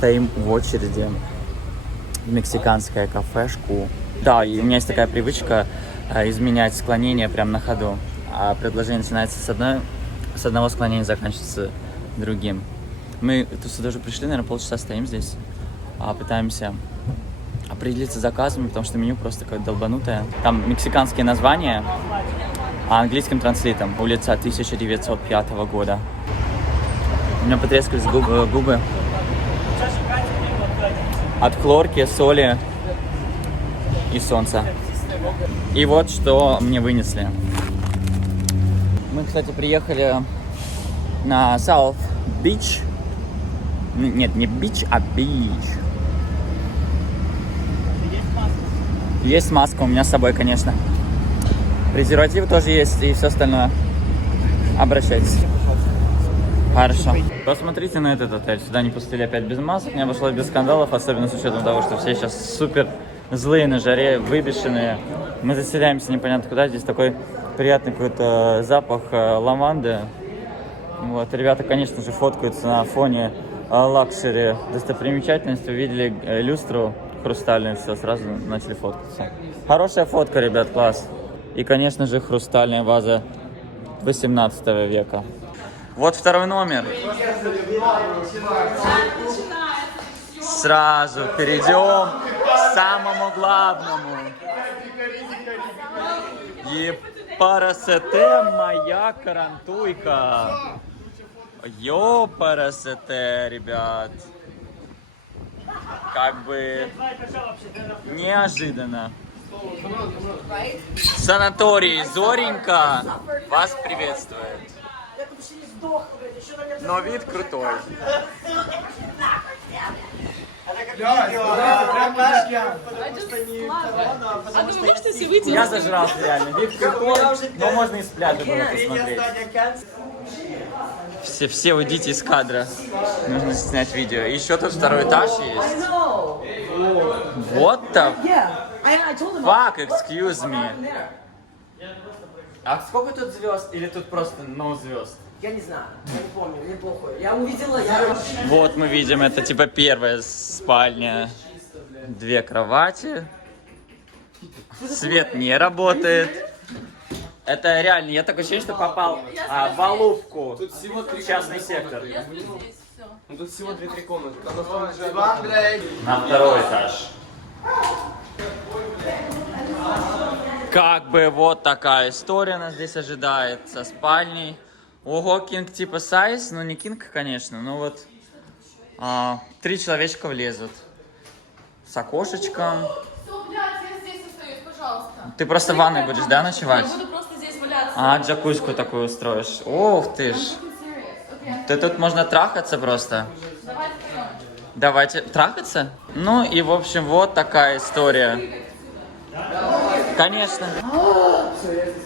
стоим в очереди в мексиканское кафешку. Да, и у меня есть такая привычка изменять склонение прямо на ходу. А предложение начинается с одного склонения, заканчивается другим. Мы тут сюда уже пришли, наверное, полчаса стоим здесь, пытаемся определиться с заказами, потому что меню просто какое-то долбанутое. Там мексиканские названия, а английским транслитом. Улица 1905 года. У меня потрескались губы от хлорки, соли и солнца. И вот что мне вынесли. Мы, кстати, приехали на South Beach. Нет, не Beach, а Beach. Есть маска у меня с собой, конечно. Презервативы тоже есть и все остальное. Обращайтесь. Хорошо. Посмотрите на этот отель. Сюда не пустили опять без масок, не обошлось без скандалов, особенно с учетом того, что все сейчас супер злые на жаре, выбешенные. Мы заселяемся непонятно куда. Здесь такой приятный какой-то запах лаванды. Вот. Ребята, конечно же, фоткаются на фоне лакшери достопримечательности. Увидели люстру хрустальную, все, сразу начали фоткаться. Хорошая фотка, ребят, класс. И, конечно же, хрустальная ваза 18 века. Вот второй номер. Сразу перейдем к самому главному. Епарасете, моя карантуйка. Ёпарасете, ребят. Как бы неожиданно. Санаторий Зоренька вас приветствует. Но вид крутой. Я зажрался реально. Вид крутой, но можно из пляжа было посмотреть. Все уйдите из кадра. Нужно снять видео. Еще тут второй этаж есть. What the fuck, excuse me. А сколько тут звезд? Или тут просто no звезд? Я не знаю, я не помню, мне похуй. Я увидела, Вот мы видим, это типа первая спальня. 2 кровати. Свет не работает. Это реально, я такое ощущение, что попал в Алубку. Тут всего 3 частный сектор. Ну тут всего 2-3 комнаты. На второй этаж. Как бы вот такая история нас здесь ожидает со спальней. Ого, кинг типа сайз, ну не кинг, конечно, но вот 3 человечка влезут. С окошечком. Все, блядь, я здесь остаюсь, пожалуйста. Ты просто в ванной будешь, да, ночевать? Я буду просто здесь валяться. Джакузьку такую устроишь. Ух ты ж. Да тут можно трахаться просто. Давайте втроем. Давайте трахаться? Ну и в общем вот такая история. Конечно.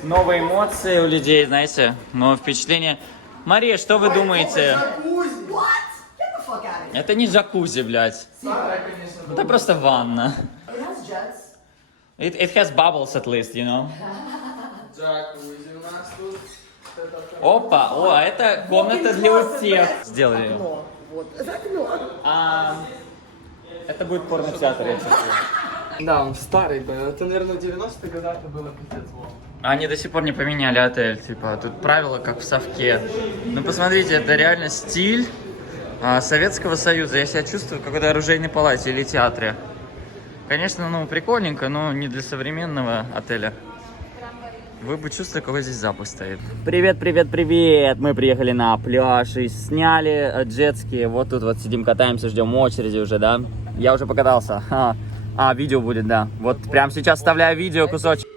Новые эмоции у людей, знаете, новое впечатление. Мария, что вы думаете? Это не джакузи, блядь. Это просто ванна. It has bubbles at least, you know. Джакузи у нас тут. Опа, а это комната для всех. Сделали. Это будет порно-театр, я чувствую. Да, он старый, это, наверное, в 90-х годах это было пиздец. Они до сих пор не поменяли отель, типа, тут правила как в совке. Ну, посмотрите, это реально стиль Советского Союза. Я себя чувствую в какой-то оружейной палате или театре. Конечно, ну, прикольненько, но не для современного отеля. Вы бы чувствовали, какой здесь запах стоит. Привет, привет, привет! Мы приехали на пляж и сняли джетски. Вот тут вот сидим, катаемся, ждем очереди уже, да? Я уже покатался. Видео будет, да. Вот прямо сейчас вставляю видео, кусочек.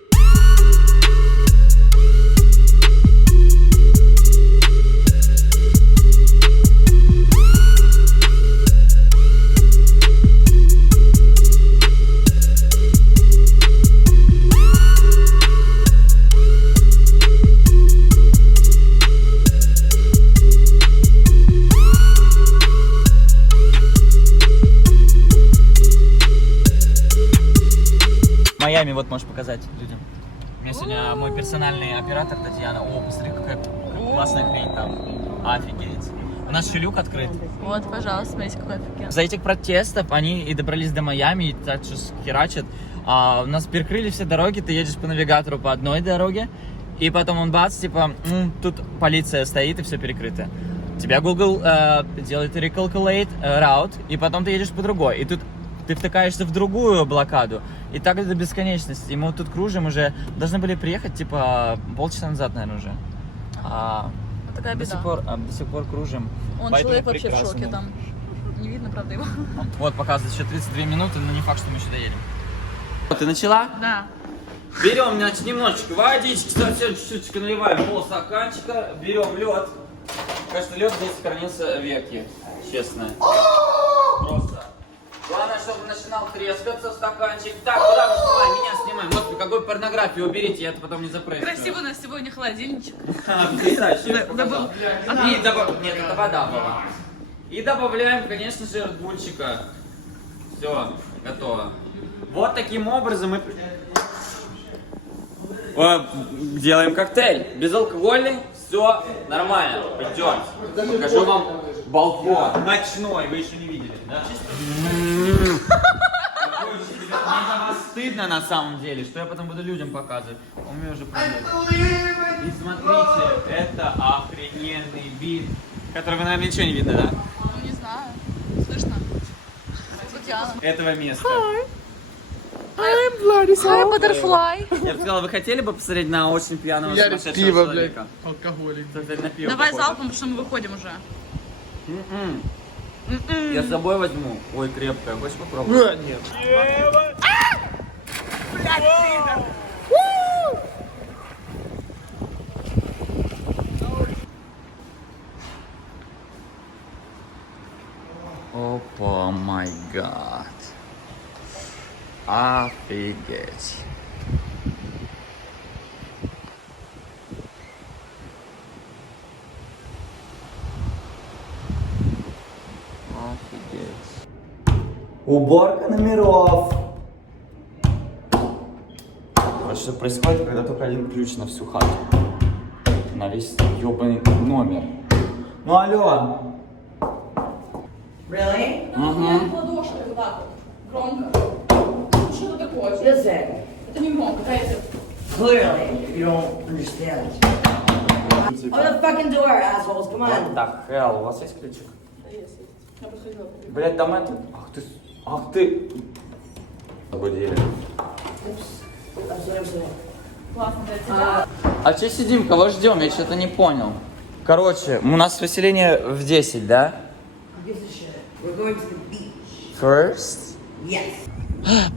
Майами вот можешь показать людям. У меня сегодня мой персональный оператор Татьяна. О, посмотри, какая классная хрень там. Офигеть. У нас еще люк открыт. Вот, пожалуйста, смотрите, какой офигенный. За этих протестов они и добрались до Майами, и так же херачат. А у нас перекрыли все дороги, ты едешь по навигатору по одной дороге, и потом он бац, типа, тут полиция стоит и все перекрыто. Тебя Google делает recalculate route, и потом ты едешь по другой. И тут ты втыкаешься в другую блокаду. И так до бесконечности. И мы вот тут кружим уже. Должны были приехать, типа, полчаса назад, наверное, уже. Вот такая До беда. сих пор кружим. Он Поэтому человек вообще в прекрасно. шоке там. Не видно, правда, его. Вот, показывает еще 32 минуты, но не факт, что мы еще доедем. Ты начала? Да. Берем, значит, немножечко водички, совсем чуть-чуть наливаем полстаканчика, берем лед. Кажется, лед здесь хранился веки, честно. Просто. Главное, чтобы начинал трескаться стаканчик. Так, куда мы снимаем? Меня снимаем. Господи, какой порнографии уберите, я это потом не запрыгну. Красиво у нас сегодня холодильничек. Потрясающе, я показал. Забыл. Нет, это вода была. И добавляем, конечно же, редбульчика. Все, готово. Вот таким образом мы делаем коктейль. Безалкогольный, все нормально. Пойдем. Покажу вам балкон ночной, вы еще не видели, да? Мне за вас стыдно на самом деле, что я потом буду людям показывать. У меня уже проблемы. И смотрите, это охрененный вид, который вы, наверное, ничего не видно, да? Ну, не знаю. Слышно? С океана. Этого места. Hi, butterfly. Я бы сказал, вы хотели бы посмотреть на очень пьяного Ярик, сумасшедшего пиво, блядь, человека? алкоголик. Кстати, на пиво Давай похоже. залпом, потому что мы выходим уже. Я с собой возьму. Ой, крепкая. Хочешь попробовать? Нет. Опа, май гад. Офигеть. Офигеть. Уборка номеров. Вот что происходит, когда только один ключ на всю хату. На весь ёбаный номер. Ну алло. Really? Ладошкой вот так вот. Громко. Что это такое? Listen, Это не громко, да, это... clearly you don't understand. Open the fucking door, assholes, come What on. the hell? У вас есть ключик? Есть. Я подходила. Блять, там это... Ах ты... Забудили. Классно для тебя. А че сидим? Кого ждем? Я что-то не понял. Короче, у нас выселение в 10, да? Who gives a shit? We're going to the beach. First. Yes.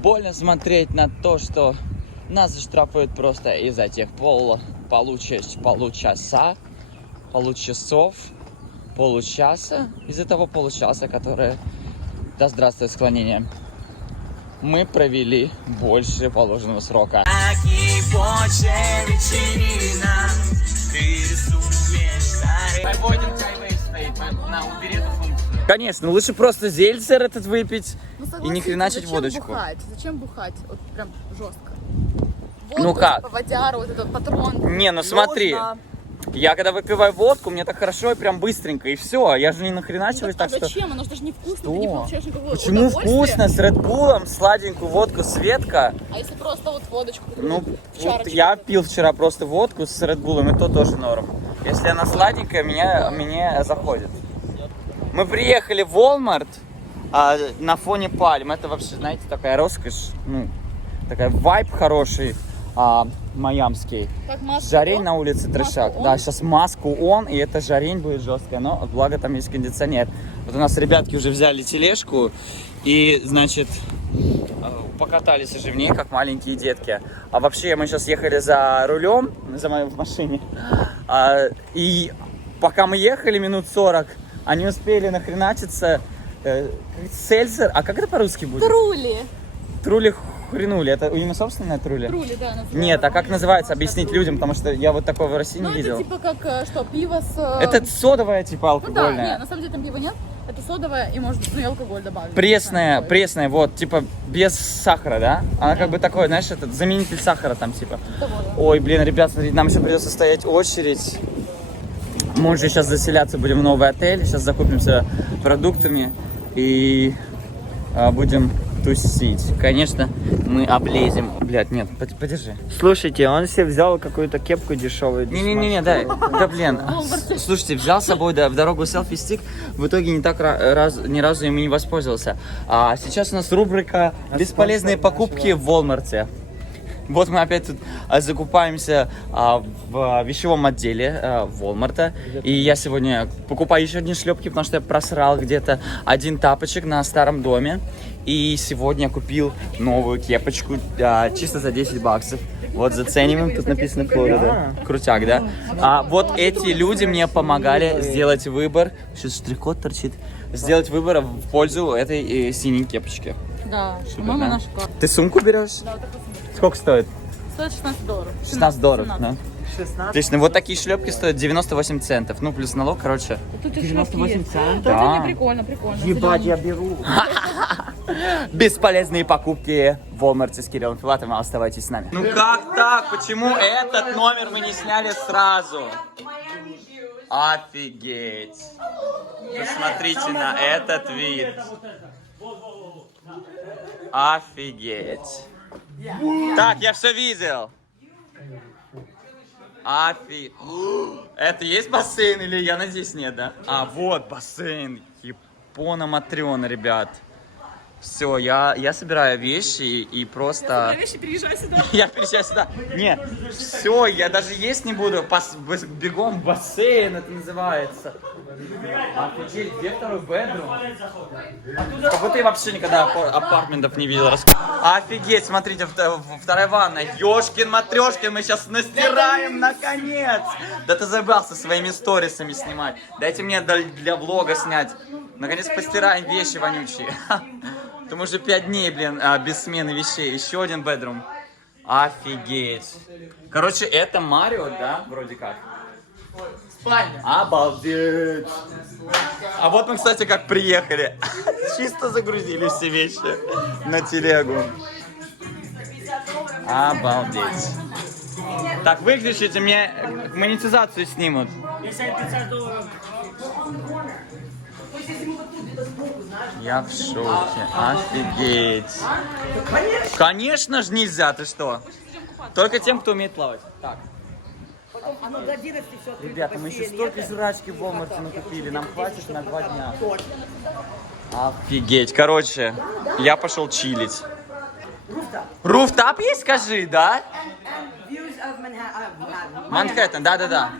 Больно смотреть на то, что нас заштрафуют просто из-за тех получаса, из-за того получаса, которое, да здравствует склонение, мы провели больше положенного срока. Конечно, лучше просто зельцер этот выпить и не хреначить водочку. Бухать? Зачем бухать? Вот прям жестко. Ну как? Водяру, вот этот патрон. Не, ну смотри. Я когда выпиваю водку, мне так хорошо и прям быстренько, и все. Я же не нахреначиваюсь, так что... Зачем? Оно же даже не вкусно, Что? ты не получаешь никакого Почему удовольствия. вкусно? С Редбулом, сладенькую водку, Светка. А если просто вот водочку? Ну, в вот чарочку? я пил вчера просто водку с Редбулом, и то тоже норм. Если она сладенькая, меня заходит. Мы приехали в Walmart на фоне пальм. Это вообще, знаете, такая роскошь, ну, такая вайб хороший, майамский. Как маска Жарень он? на улице трешак. Маску Да, он? сейчас маску он, и эта жарень будет жесткая, но благо там есть кондиционер. Вот у нас ребятки уже взяли тележку, и, значит, покатались уже в ней, как маленькие детки. А вообще мы сейчас ехали за рулем, в машине, и пока мы ехали минут 40, они успели нахреначиться, сельцер, а как это по-русски будет? Трули. Трули хренули, это именно собственная трули? Трули, да, называется. Нет, а как называется? Объяснить людям, потому что я вот такого в России Ну, не это видел. типа как, что, пиво с... Это содовая, типа, Ну да, алкогольная. нет, на самом деле там пива нет. Это содовая и, может, ну и алкоголь добавили. Пресная, пресная, вот, типа, без сахара, да? Она как бы такой, знаешь, этот заменитель сахара там, типа. Того, да. Ой, блин, ребят, смотрите, нам еще придется стоять очередь. Мы уже сейчас заселяться будем в новый отель. Сейчас закупимся продуктами и будем тусить. Конечно, мы облезем. Блядь, нет, подержи. Слушайте, он себе взял какую-то кепку дешевую. Не-не-не, да блин. Слушайте, взял с собой в дорогу селфи-стик, в итоге ни разу им не воспользовался. А сейчас у нас рубрика «Бесполезные покупки в Walmart». Вот мы опять тут закупаемся в вещевом отделе Walmart. И я сегодня покупаю еще одни шлепки, потому что я просрал где-то один тапочек на старом доме. И сегодня я купил новую кепочку чисто за 10 баксов. Вот зацениваем, тут написано Флорида. Крутяк, да? Вот эти люди мне помогали сделать выбор. Сейчас штрих-код торчит. Сделать выбор в пользу этой синей кепочки. Да, Супер, по-моему, да? наша карта. Ты сумку берешь? Да, вот такая сумка. Сколько стоит? Стоит $16. 16 долларов, 17. да? 16. Отлично, вот такие шлепки стоят 98 центов. Ну, плюс налог, короче. Тут и шлепки есть. центов? Да, Да. это прикольно, прикольно. Ебать, я беру. Бесполезные покупки в Walmart с Кириллом Филатовым. Оставайтесь с нами. Ну как так? Почему этот номер мы не сняли сразу? Офигеть. Посмотрите на этот вид. Офигеть. Так, я все видел. Это есть бассейн или я надеюсь нет, да? Вот бассейн. Япона-матрёна, ребят. Все, я собираю вещи и просто... Вещи, переезжай сюда. Я переезжаю сюда. Не, все, я даже есть не буду. Бегом в бассейн, это называется. Офигеть, где второй бедрум? Как будто я вообще никогда апартментов не видел. Офигеть, смотрите, вторая ванна. Ёшкин-матрёшкин, мы сейчас настираем, наконец. Да ты забрался своими сторисами снимать. Дайте мне для влога снять. Наконец постираем вещи вонючие. Потому что 5 дней, блин, без смены вещей. Еще один бедрум. Офигеть. Короче, это Марио, да, вроде как? Спальня. Обалдеть. А вот мы, кстати, как приехали. Чисто загрузили все вещи на телегу. Обалдеть. Так, выключите, мне монетизацию снимут. Я в шоке. Офигеть. Конечно же нельзя, ты что? Только тем, кто умеет плавать. Так. Оно до 11 все открыто. Ребята, мы еще столько жрачки в Walmart накупили. Нам хватит на 2 дня. Офигеть. Короче, я пошел чилить. Руфтап есть, скажи, да? Views of Manhattan. Манхэттен, да-да-да.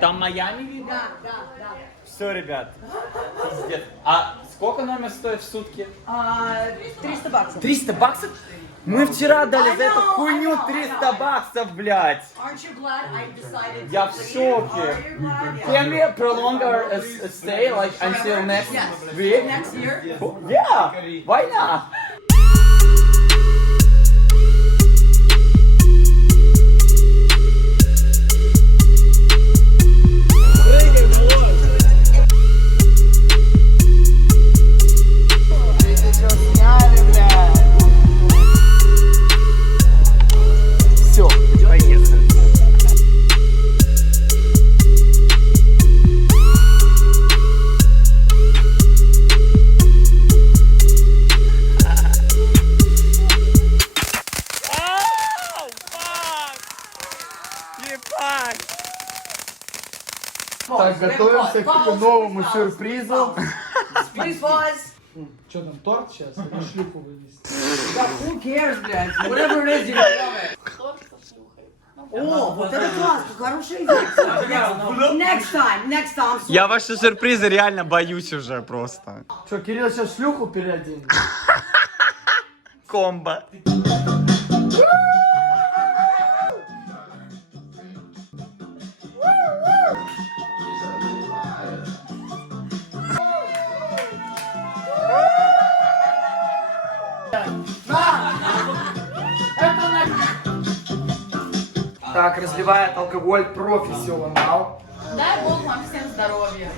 Там Майами видно? Да. Все, ребят. Пиздец. А сколько номер стоит в сутки? 300 баксов. 300 баксов? Мы вчера отдали за эту хуйню 300 баксов, блядь. Aren't you glad I decided Я в шоке. Can we prolong our stay like until next week? next year? Yeah, why not? Так, готовимся к новому сюрпризу. Please pause. Что там, торт сейчас? Или шлюху вынести? Who cares, блядь? Whatever it is, you love it. О, вот это классно, хорошая идея. Next time. Я ваши сюрпризы реально боюсь уже просто. Что, Кирилл сейчас в шлюху переоденет? Комбо. Так, разливает алкоголь профессионал. Дай Бог вам всем здоровья.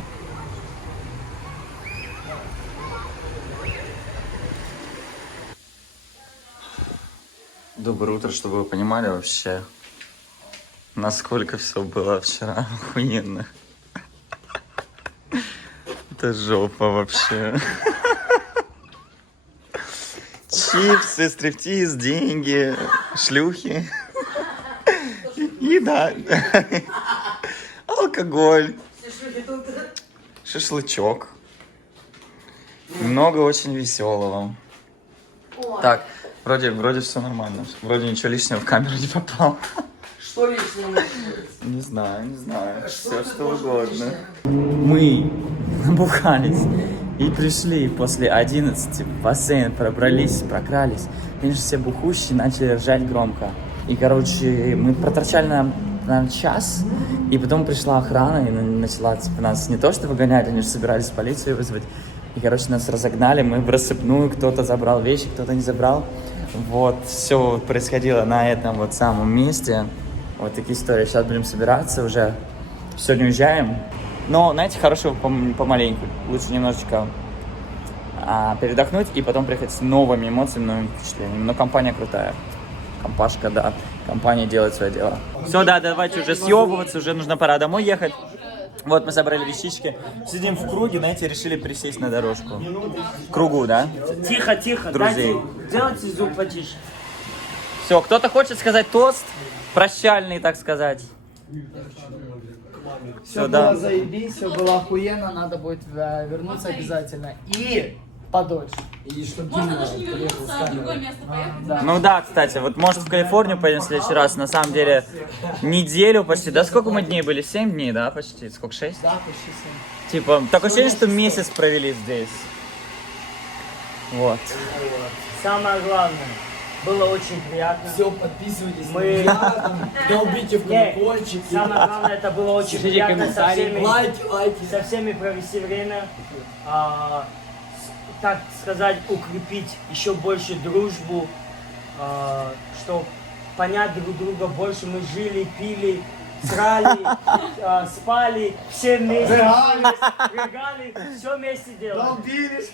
Доброе утро, чтобы вы понимали вообще, насколько все было вчера охуенно. Это жопа вообще. Чипсы, стриптиз, деньги, шлюхи. Еда. Алкоголь. Шашлычок. Много очень веселого. Так, вроде все нормально. Вроде ничего лишнего в камеру не попало. Что лишнего? Не знаю. Все что угодно. Мы набухались и пришли после 11 в бассейн, прокрались. Конечно, все бухущие начали ржать громко. И, короче, мы проторчали, наверное, час, и потом пришла охрана и начала, типа, нас не то что выгонять, они же собирались полицию вызвать. И, короче, нас разогнали, мы в рассыпную, кто-то забрал вещи, кто-то не забрал. Вот, все происходило на этом вот самом месте. Вот такие истории. Сейчас будем собираться уже. Сегодня уезжаем. Но, знаете, хорошего помаленьку. Лучше немножечко передохнуть и потом приехать с новыми эмоциями, новыми впечатлениями. Но компания крутая. Компашка, да. Компания делает свое дело. Все, да, давайте уже съебываться, уже нужно пора домой ехать. Вот мы собрали вещички. Сидим в круге, знаете, решили присесть на дорожку. В кругу, да? Тихо, Друзей. Делайте звук потише. Все, кто-то хочет сказать тост? Прощальный, так сказать. Все да. было заебись, все было охуенно, надо будет вернуться обязательно. И подольше. И чтобы Можно даже не вернуться, а в другое место поехать. Ну да, кстати, вот может в Калифорнию поедем в следующий раз. На самом деле неделю почти. Да сколько мы дней были? 7 дней, да, почти? Сколько, 6? Да, почти 7. Типа, такое ощущение, что месяц провели здесь. Вот. Самое главное, было очень приятно. Все, подписывайтесь на Мы- меня, долбите в Не, колокольчики. самое главное, это было очень Пишите приятно со комментарии, всеми, лайки. со всеми провести время, так сказать, укрепить еще больше дружбу, чтобы понять друг друга больше. Мы жили, пили, срали, спали, все вместе, рыгали, все вместе делали. Долбились.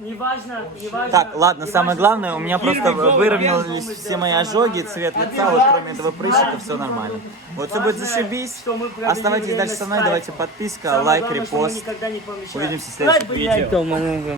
Неважно. Так, ладно, неважно, самое главное, у меня какие просто мы делаем, выровнялись мы все сделаем. мои Самое ожоги, главное. цвет лица, вот кроме этого прыщика, все нормально. Вот все будет зашибись. Что мы провели Оставайтесь время дальше со мной, с давайте кайфом. подписка, Самое лайк, главное, что мы репост. никогда не помешаем. Увидимся в следующем видео.